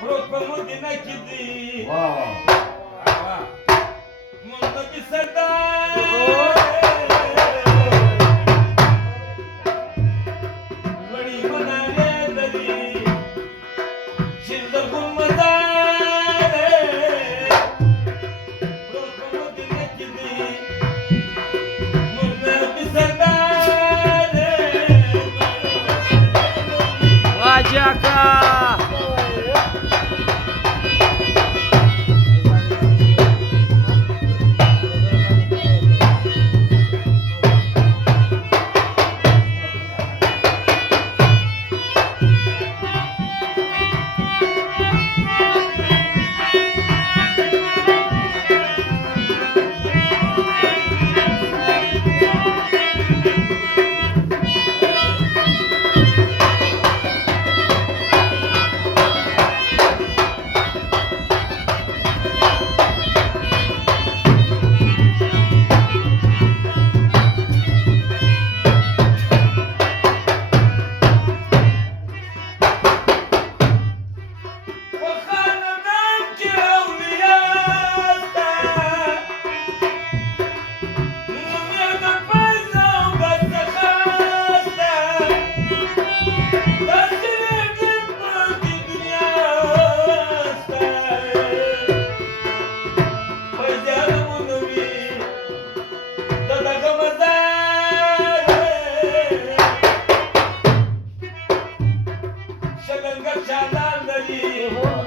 प्रमुखीनं किती वा वा म्हणतो की सदा वडी म्हणाले तरी शिंदर गुणमजा प्रमुखीनं किती म्हणतो की सदा वाजका Shalan gachala